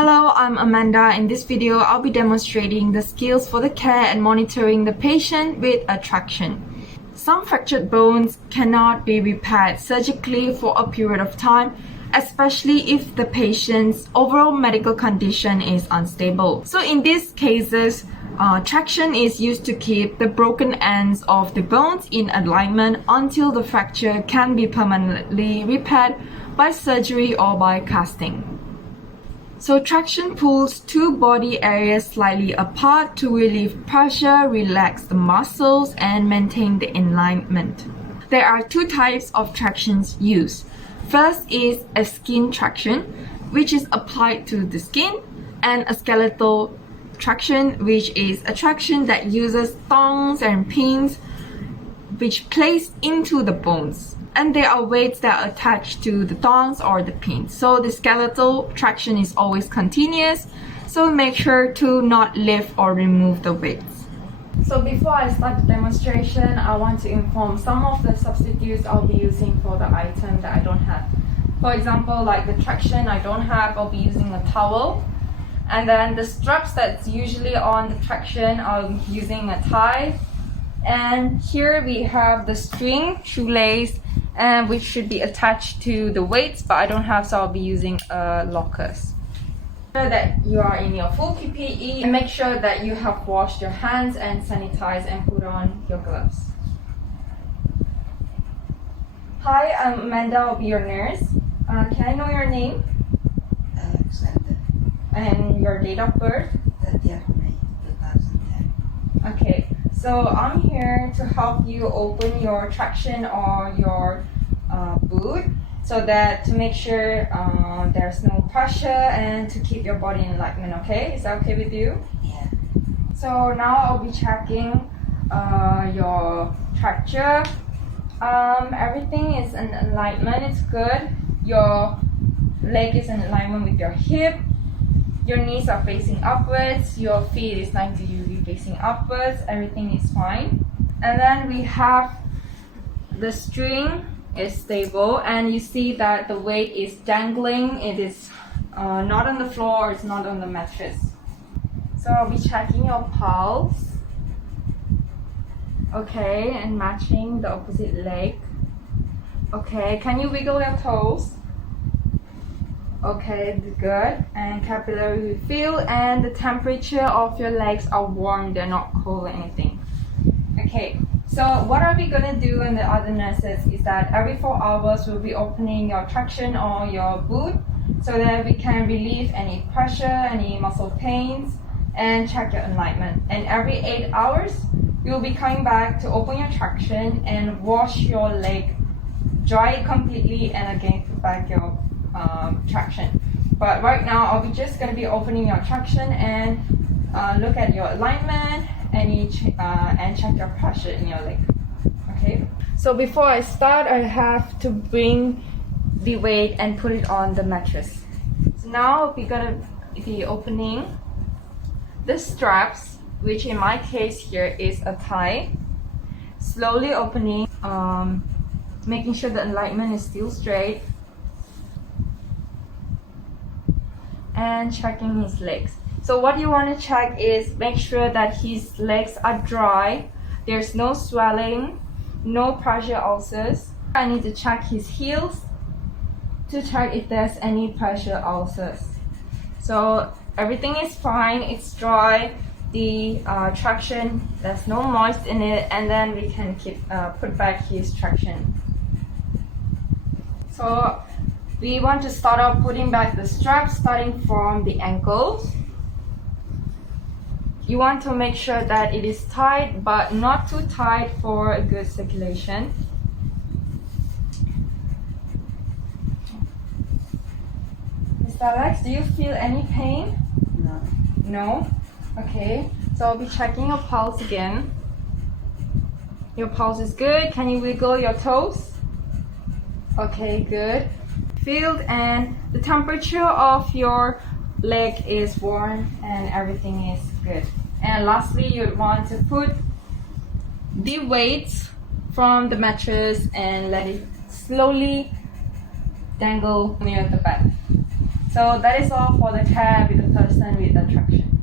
Hello, I'm Amanda. In this video, I'll be demonstrating the skills for the care and monitoring the patient with a traction. Some fractured bones cannot be repaired surgically for a period of time, especially if the patient's overall medical condition is unstable. So in these cases, traction is used to keep the broken ends of the bones in alignment until the fracture can be permanently repaired by surgery or by casting. So traction pulls two body areas slightly apart to relieve pressure, relax the muscles, and maintain the alignment. There are two types of tractions used. First is a skin traction, which is applied to the skin, and a skeletal traction, which is a traction that uses thongs and pins which place into the bones. And there are weights that are attached to the thongs or the pins. So the skeletal traction is always continuous, so make sure to not lift or remove the weights. So before I start the demonstration, I want to inform some of the substitutes I'll be using for the item that I don't have. For example, like the traction I don't have, I'll be using a towel. And then the straps that's usually on the traction, I'm using a tie. And here we have the string, shoelace, and which should be attached to the weights, but I don't have, so I'll be using lockers. Make sure that you are in your full PPE, and make sure that you have washed your hands and sanitized and put on your gloves. Hi, I'm Amanda, I'll be your nurse. Can I know your name? Alexander. And your date of birth? 30th May 2010. Okay. So I'm here to help you open your traction or your boot, so that to make sure there's no pressure and to keep your body in alignment. Okay, is that okay with you? Yeah. So now I'll be checking your fracture. Everything is in alignment. It's good. Your leg is in alignment with your hip. Your knees are facing upwards, your feet is 90 degrees facing upwards, everything is fine. And then we have the string is stable, and you see that the weight is dangling. It is not on the floor, it's not on the mattress. So I'll be checking your pulse. Okay, and matching the opposite leg. Okay, can you wiggle your toes? Okay, good. And capillary feel, and the temperature of your legs are warm, they're not cold or anything. Okay, so what are we gonna do in the other nurses is that every 4 hours we'll be opening your traction or your boot so that we can relieve any pressure, any muscle pains, and check your alignment. And every 8 hours you'll be coming back to open your traction and wash your leg, dry it completely, and again put back your traction. But right now I'll be just going to be opening your traction and look at your alignment and check your pressure in your leg. Okay, so before I start, I have to bring the weight and put it on the mattress. So now we're going to be opening the straps, which in my case here is a tie. Slowly opening, making sure the alignment is still straight, and checking his legs. So what you want to check is make sure that his legs are dry, there's no swelling, no pressure ulcers. I need to check his heels to check if there's any pressure ulcers. So everything is fine, it's dry, the traction, there's no moist in it, and then we can put back his traction. So we want to start off putting back the straps, starting from the ankles. You want to make sure that it is tight, but not too tight for a good circulation. Mr. Alex, do you feel any pain? No. No? Okay, so I'll be checking your pulse again. Your pulse is good. Can you wiggle your toes? Okay, good. Filled, and the temperature of your leg is warm and everything is good. And lastly, you'd want to put the weights from the mattress and let it slowly dangle near the bed. So So that is all for the care with the person with attraction.